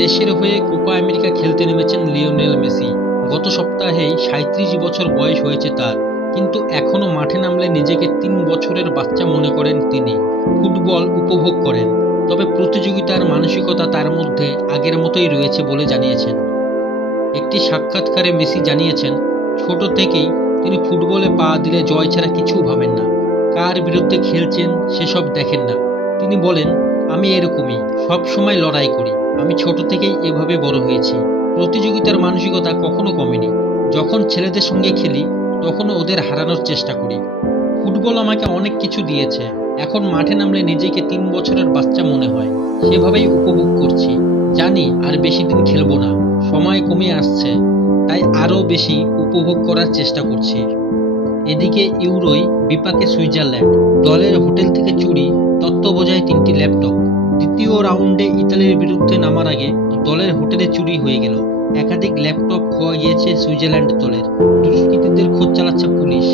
দেশের হয়ে Copa America খেলতে নেমেছেন লিওনেল মেসি। গত সপ্তাহেই সাঁত্রিশ বছর বয়স হয়েছে তার, কিন্তু এখনও মাঠে নামলে নিজেকে তিন বছরের বাচ্চা মনে করেন তিনি। ফুটবল উপভোগ করেন, তবে প্রতিযোগিতার মানসিকতা তার মধ্যে আগের মতোই রয়েছে বলে জানিয়েছেন। একটি সাক্ষাৎকারে মেসি জানিয়েছেন, ছোট থেকেই তিনি ফুটবলে পা দিলে জয় ছাড়া কিছু ভাবেন না। কার বিরুদ্ধে খেলছেন সেসব দেখেন না। তিনি বলেন আমি এরকমই, সব সময় লড়াই করি। আমি ছোট থেকেই এভাবে বড় হয়েছি। প্রতিযোগিতার মানসিকতা কখনো কমেনি। যখন ছেলেদের সঙ্গে খেলি, তখনও ওদের হারানোর চেষ্টা করি। ফুটবল আমাকে অনেক কিছু দিয়েছে। এখন মাঠে নামলে নিজেকে তিন বছরের বাচ্চা মনে হয়। সেভাবেই উপভোগ করছি। জানি আর বেশি দিন খেলব না। সময় কমে আসছে। তাই আরও বেশি উপভোগ করার চেষ্টা করছি। এদিকে ইউরোয়, বিপাকে সুইজারল্যান্ড। দলের হোটেল থেকে চুরি তত্ত্ব বোঝায় তিনটি ল্যাপটপ দ্বিতীয় রাউন্ডে ইতালির বিরুদ্ধে নামার আগে দলের হোটেলে চুরি হয়ে গেল। একাধিক ল্যাপটপ খোয়া গিয়েছে সুইজারল্যান্ড দলের। দুষ্কৃতীদের খোঁজ চালাচ্ছে পুলিশ।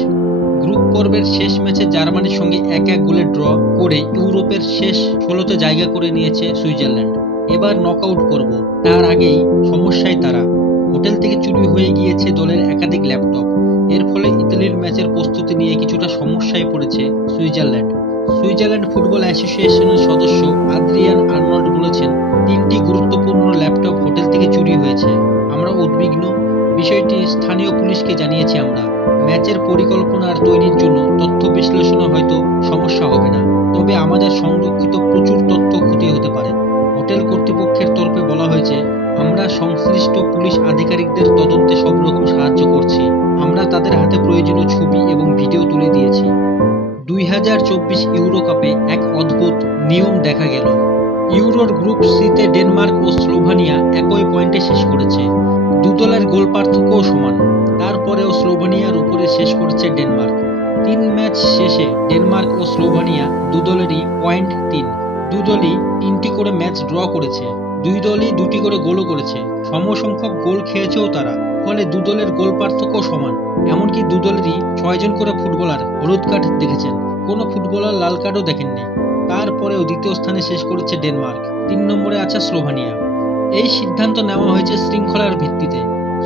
গ্রুপ পর্বের শেষ ম্যাচে জার্মানির সঙ্গে এক এক গোলে ড্র করে ইউরোপের শেষ ষোলোতে জায়গা করে নিয়েছে সুইজারল্যান্ড। এবার নকআউট করব তার আগেই সমস্যায় তারা। হোটেল থেকে চুরি হয়ে গিয়েছে দলের একাধিক ল্যাপটপ এর ফলে ইতালির ম্যাচের প্রস্তুতি নিয়ে কিছুটা সমস্যায় পড়েছে সুইজারল্যান্ড। সুইজারল্যান্ড ফুটবল অ্যাসোসিয়েশনের সদস্য আদ্রিয়ান আর্নল্ড বলেছেন, তিনটি গুরুত্বপূর্ণ ল্যাপটপ হোটেল থেকে চুরি হয়েছে। আমরা উদ্বিগ্ন। বিষয়টি স্থানীয় পুলিশকে জানিয়েছি আমরা। ম্যাচের পরিকল্পনা আর তৈরির জন্য তথ্য বিশ্লেষণে হয়তো সমস্যা হবে না। তবে আমাদের সংরক্ষিত প্রচুর তথ্য ক্ষতি হতে পারে। হোটেল কর্তৃপক্ষের তরফে বলা হয়েছে, আমরা সংশ্লিষ্ট পুলিশ আধিকারিকদের তদন্তে সব রকম সাহায্য করছি। আমরা তাদের হাতে প্রয়োজনীয় ছবি এবং ইউরো কাপে এক অদ্ভুত নিয়ম দেখা গেল। ইউরোর গ্রুপ সিতে ডেনমার্ক ও স্লোভানিয়া একই পয়েন্টে শেষ করেছে। দু দলের গোল পার্থক্যও সমান। তারপরেও স্লোভানিয়ার উপরে শেষ করেছে ডেনমার্ক। তিন ম্যাচ শেষে ডেনমার্ক ও স্লোভানিয়া দু দলেরই পয়েন্ট তিন। দু দলই তিনটি করে ম্যাচ ড্র করেছে। দুই দলই দুটি করে গোলও করেছে। সমসংখ্যক গোল খেয়েছেও তারা। ফলে দু দলের গোল পার্থক্য সমান। এমনকি দু দলেরই ছয়জন করে ফুটবলার হলুদ কার্ড দেখেছেন। কোনো ফুটবলার লাল কার্ডও দেখেননি। তারপরেও দ্বিতীয় স্থানে শেষ করেছে ডেনমার্ক। তিন নম্বরে আছে স্লোভানিয়া। এই সিদ্ধান্ত নেওয়া হয়েছে শৃঙ্খলার ভিত্তিতে।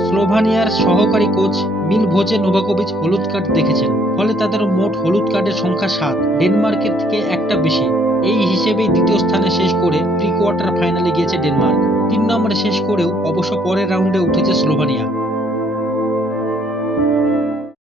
স্লোভানিয়ার সহকারী কোচ মিল ভোজে নোভাকোভিচ হলুদ কার্ড দেখেছেন। ফলে তাদের মোট হলুদ কার্ডের সংখ্যা সাত। ডেনমার্কের থেকে একটা বেশি। এই হিসেবেই দ্বিতীয় স্থানে শেষ করে প্রি কোয়ার্টার ফাইনালে গিয়েছে ডেনমার্ক। তিন নম্বরে শেষ করেও অবশ্য পরের রাউন্ডে উঠেছে স্লোভানিয়া।